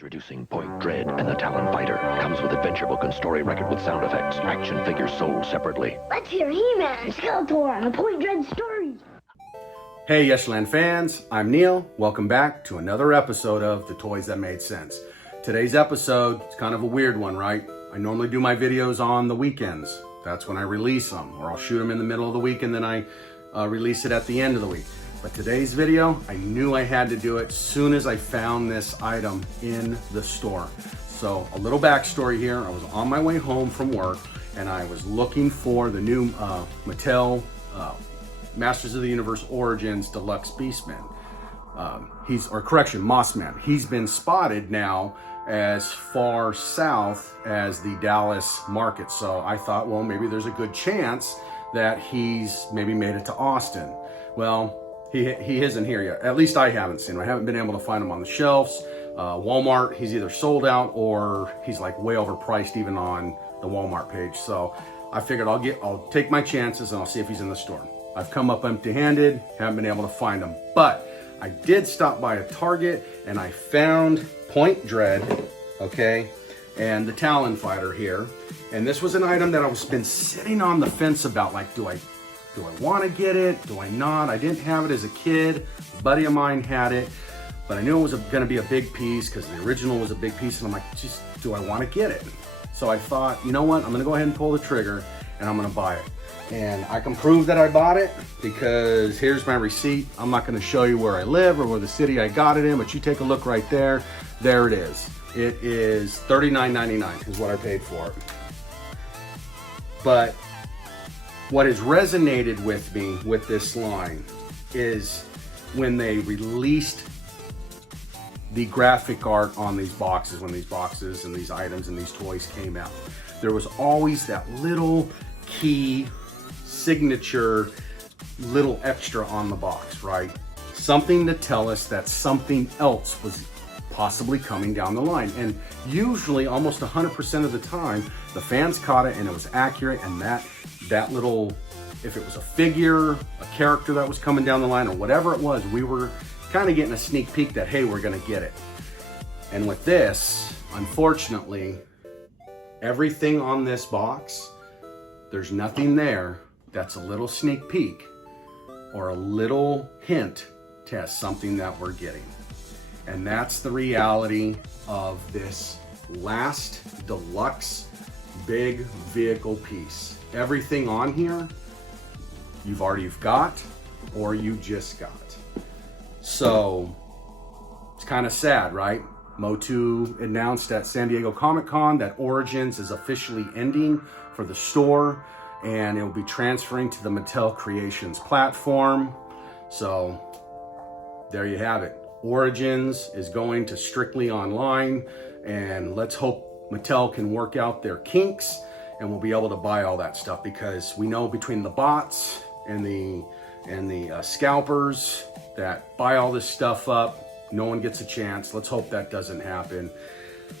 Introducing Point Dread and the Talon Fighter. Comes with adventure book and story record with sound effects. Action figures sold separately. Let's hear He-Man and Skeletor and the Point Dread stories. Hey Yesterland fans, I'm Neal. Welcome back to another episode of The Toys That Made Sense. Today's episode is kind of a weird one, right? I normally do my videos on the weekends. That's when I release them, or I'll shoot them in the middle of the week and then I release it at the end of the week. But today's video, I knew I had to do it as soon as I found this item in the store. So a little backstory here. I was on my way home from work and I was looking for the new Mattel Masters of the Universe Origins Deluxe Beastman. Mossman. He's been spotted now as far south as the Dallas market. So I thought, well, maybe there's a good chance that he's maybe made it to Austin. Well, he isn't here yet. At least I haven't seen him. I haven't been able to find him on the shelves. Walmart, he's either sold out or he's like way overpriced even on the Walmart page. So I figured I'll take my chances and I'll see if he's in the store. I've come up empty-handed, haven't been able to find him, but I did stop by a Target and I found Point Dread, okay, and the Talon Fighter here. And this was an item that I've been sitting on the fence about, like, do I want to get it? Do I not? I didn't have it as a kid. A buddy of mine had it, but I knew it was going to be a big piece because the original was a big piece, and I'm like, just, do I want to get it? So I thought, you know what? I'm going to go ahead and pull the trigger, and I'm going to buy it. And I can prove that I bought it because here's my receipt. I'm not going to show you where I live or where the city I got it in, but you take a look right there. There it is. It is $39.99 is what I paid for it. But what has resonated with me with this line is when they released the graphic art on these boxes, when these boxes and these items and these toys came out, there was always that little key signature little extra on the box, right? Something to tell us that something else was possibly coming down the line. And usually almost 100% of the time, the fans caught it and it was accurate, and that little, if it was a figure, a character that was coming down the line or whatever it was, we were kind of getting a sneak peek that, hey, we're gonna get it. And with this, unfortunately, everything on this box, there's nothing there that's a little sneak peek or a little hint to something that we're getting. And that's the reality of this last deluxe big vehicle piece. Everything on here, you've already got or you just got. So it's kind of sad, right? MOTU announced at San Diego Comic Con that Origins is officially ending for the store and it will be transferring to the Mattel Creation Platform. So there you have it. Origins is going to strictly online, and let's hope Mattel can work out their kinks and we'll be able to buy all that stuff, because we know between the bots and the scalpers that buy all this stuff up, no one gets a chance. Let's hope that doesn't happen.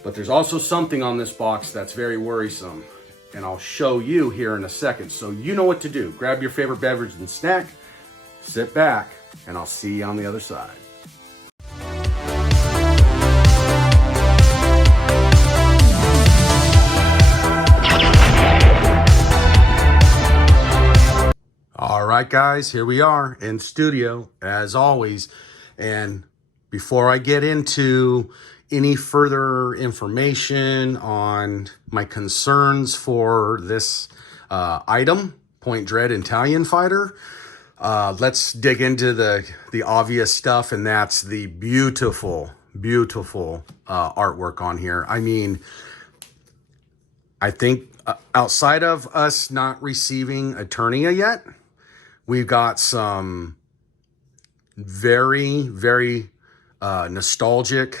But there's also something on this box that's very worrisome, and I'll show you here in a second. So you know what to do. Grab your favorite beverage and snack, sit back, and I'll see you on the other side. All right, guys, here we are in studio as always. And before I get into any further information on my concerns for this item, Point Dread and Talon Fighter, let's dig into the obvious stuff, and that's the beautiful, beautiful artwork on here. I mean, I think outside of us not receiving Eternia yet, we've got some very, very nostalgic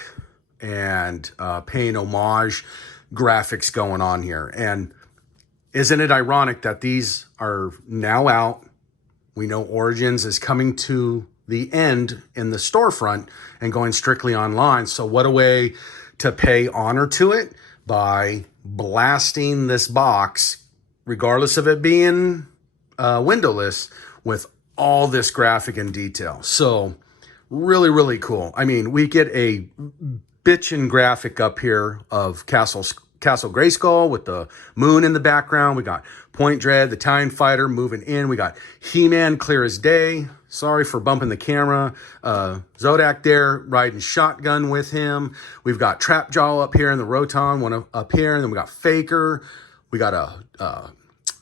and paying homage graphics going on here. And isn't it ironic that these are now out? We know Origins is coming to the end in the storefront and going strictly online. So what a way to pay honor to it by blasting this box, regardless of it being windowless, with all this graphic and detail. So really, really cool. I mean, we get a bitchin' graphic up here of Castle Grayskull with the moon in the background. We got Point Dread, the Talon Fighter moving in. We got He-Man clear as day. Sorry for bumping the camera. Zodak there riding shotgun with him. We've got Trapjaw up here in the Roton, one up here. And then we got Faker. We got a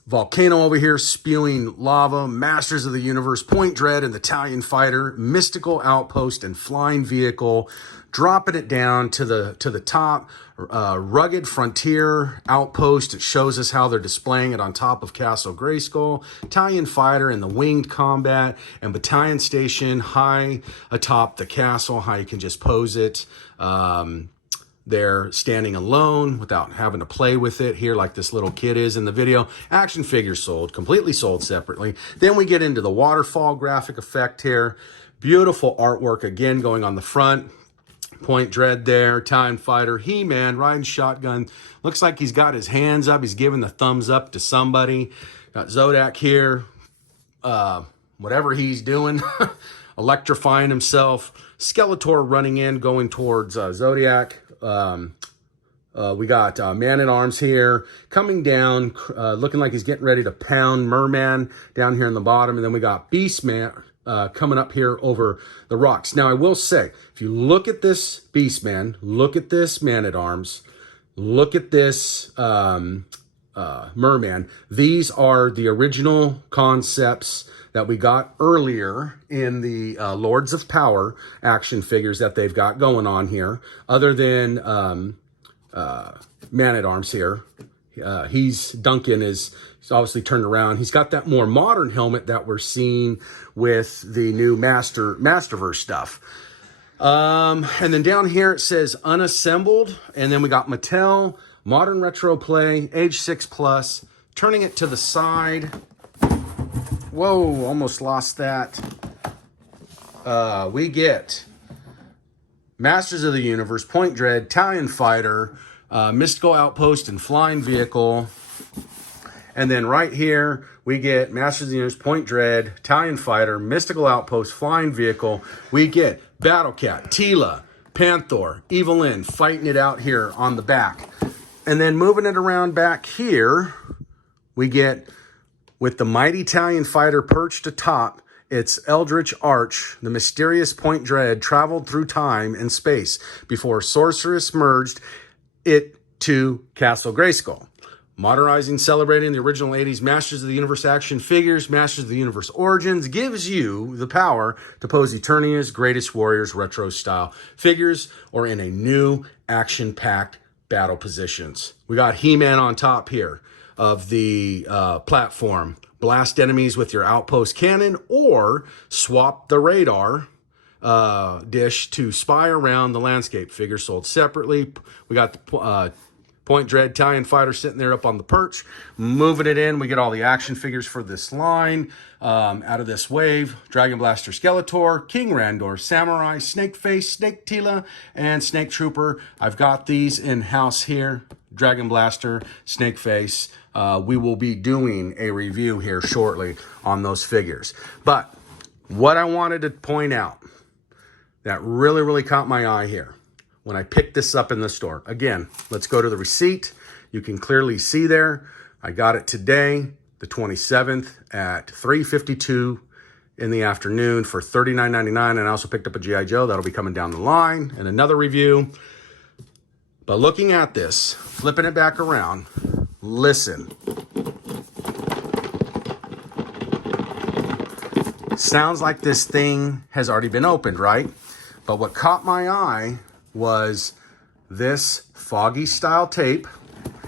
Volcano over here spewing lava, Masters of the Universe, Point Dread and the Talon Fighter, Mystical Outpost and Flying Vehicle, dropping it down to the top, Rugged Frontier Outpost. It shows us how they're displaying it on top of Castle Grayskull, Talon Fighter and the Winged Combat, and Battalion Station high atop the castle, how you can just pose it. They're standing alone without having to play with it here like this little kid is in the video. Action figures sold, completely sold separately. Then we get into the waterfall graphic effect here. Beautiful artwork again going on the front. Point Dread there, Talon Fighter, He-Man riding shotgun. Looks like he's got his hands up. He's giving the thumbs up to somebody. Got Zodak here. Whatever he's doing. Electrifying himself. Skeletor running in, going towards Zodiac. We got Man-at-Arms here coming down, looking like he's getting ready to pound Merman down here in the bottom. And then we got Beastman coming up here over the rocks. Now, I will say, if you look at this Beastman, look at this Man-at-Arms, look at this Merman, these are the original concepts that we got earlier in the Lords of Power action figures that they've got going on here. Other than Man-at-Arms here. Duncan is obviously turned around. He's got that more modern helmet that we're seeing with the new Masterverse stuff. And then down here it says unassembled. And then we got Mattel, Modern Retro Play, age 6+, turning it to the side. Whoa, almost lost that. We get Masters of the Universe, Point Dread, Talon Fighter, Mystical Outpost, and Flying Vehicle. And then right here, we get Masters of the Universe, Point Dread, Talon Fighter, Mystical Outpost, Flying Vehicle. We get Battle Cat, Teela, Panther, Evelyn fighting it out here on the back. And then moving it around back here, we get, with the mighty Talon Fighter perched atop, its Eldritch Arch, the mysterious Point Dread traveled through time and space before Sorceress merged it to Castle Grayskull. Modernizing, celebrating the original 80s Masters of the Universe action figures, Masters of the Universe Origins gives you the power to pose Eternia's Greatest Warriors retro style figures or in a new action-packed battle positions. We got He-Man on top here of the platform. Blast enemies with your outpost cannon or swap the radar dish to spy around the landscape. Figures sold separately. We got the Point Dread Talon Fighter sitting there up on the perch. Moving it in, we get all the action figures for this line. Out of this wave, Dragon Blaster Skeletor, King Randor, Samurai, Snake Face, Snake Teela, and Snake Trooper. I've got these in-house here. Dragon Blaster, Snake Face. We will be doing a review here shortly on those figures. But what I wanted to point out that really, really caught my eye here when I picked this up in the store. Again, let's go to the receipt. You can clearly see there, I got it today, the 27th at 3:52 in the afternoon for $39.99. And I also picked up a G.I. Joe. That'll be coming down the line and another review. But looking at this, flipping it back around, listen. Sounds like this thing has already been opened, right? But what caught my eye was this foggy style tape.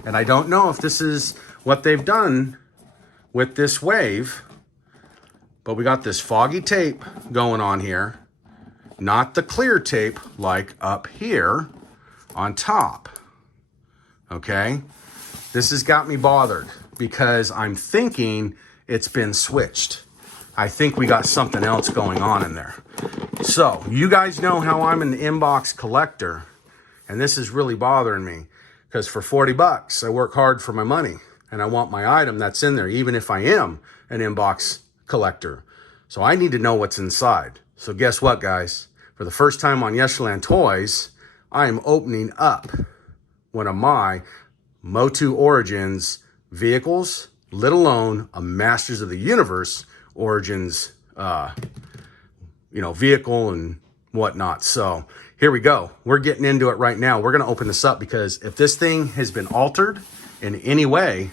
And I don't know if this is what they've done with this wave, but we got this foggy tape going on here, not the clear tape like up here on top. Okay, this has got me bothered because I'm thinking it's been switched. I think we got something else going on in there. So you guys know how I'm an inbox collector, and this is really bothering me because for 40 bucks, I work hard for my money and I want my item that's in there, even if I am an inbox collector. So I need to know what's inside. So guess what, guys? For the first time on Yesterland Toys, I am opening up one of my MOTU Origins vehicles, let alone a Masters of the Universe Origins, vehicle and whatnot. So here we go. We're getting into it right now. We're going to open this up because if this thing has been altered in any way,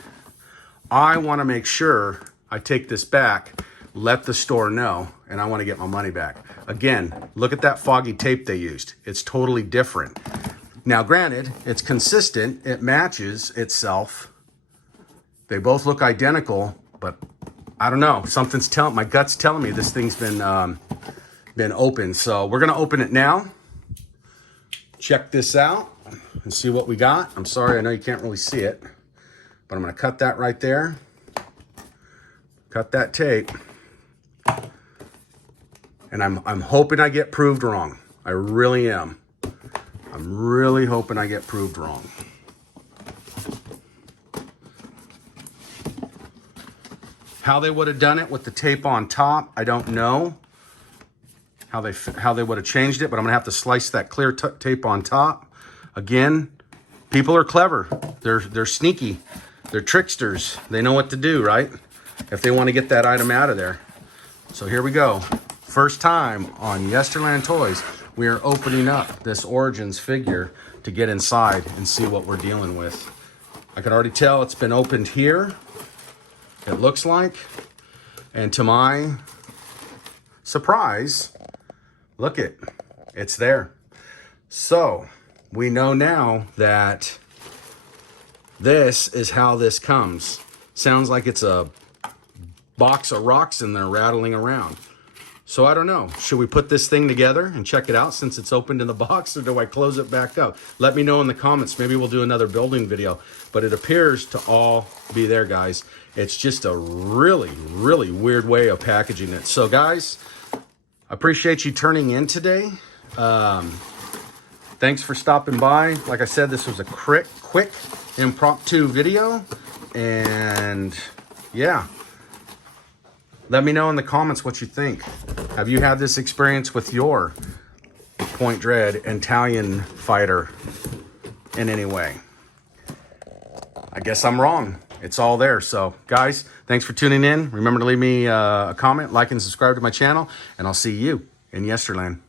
I want to make sure I take this back, let the store know, and I want to get my money back. Again, look at that foggy tape they used. It's totally different. Now, granted, it's consistent. It matches itself. They both look identical, but I don't know. Something's telling, my gut's telling me this thing's been opened. So we're going to open it now. Check this out and see what we got. I'm sorry, I know you can't really see it, but I'm going to cut that right there. Cut that tape. And I'm hoping I get proved wrong. I really am. I'm really hoping I get proved wrong. How they would have done it with the tape on top, I don't know. How they would have changed it, but I'm gonna have to slice that clear tape on top. Again, people are clever. They're sneaky. They're tricksters. They know what to do, right? If they want to get that item out of there. So here we go. First time on Yesterland Toys, we are opening up this Origins figure to get inside and see what we're dealing with. I can already tell it's been opened here. It looks like. And to my surprise, look it's there. So we know now that this is how this comes. Sounds like it's a box of rocks in there rattling around. So I don't know. Should we put this thing together and check it out since it's opened in the box, or do I close it back up? Let me know in the comments. Maybe we'll do another building video. But it appears to all be there, guys. It's just a really, really weird way of packaging it. So guys, I appreciate you turning in today. Thanks for stopping by. Like I said, this was a quick impromptu video. And yeah. Let me know in the comments what you think. Have you had this experience with your Point Dread and Talon Fighter in any way? I guess I'm wrong. It's all there. So, guys, thanks for tuning in. Remember to leave me a comment, like, and subscribe to my channel, and I'll see you in Yesterland.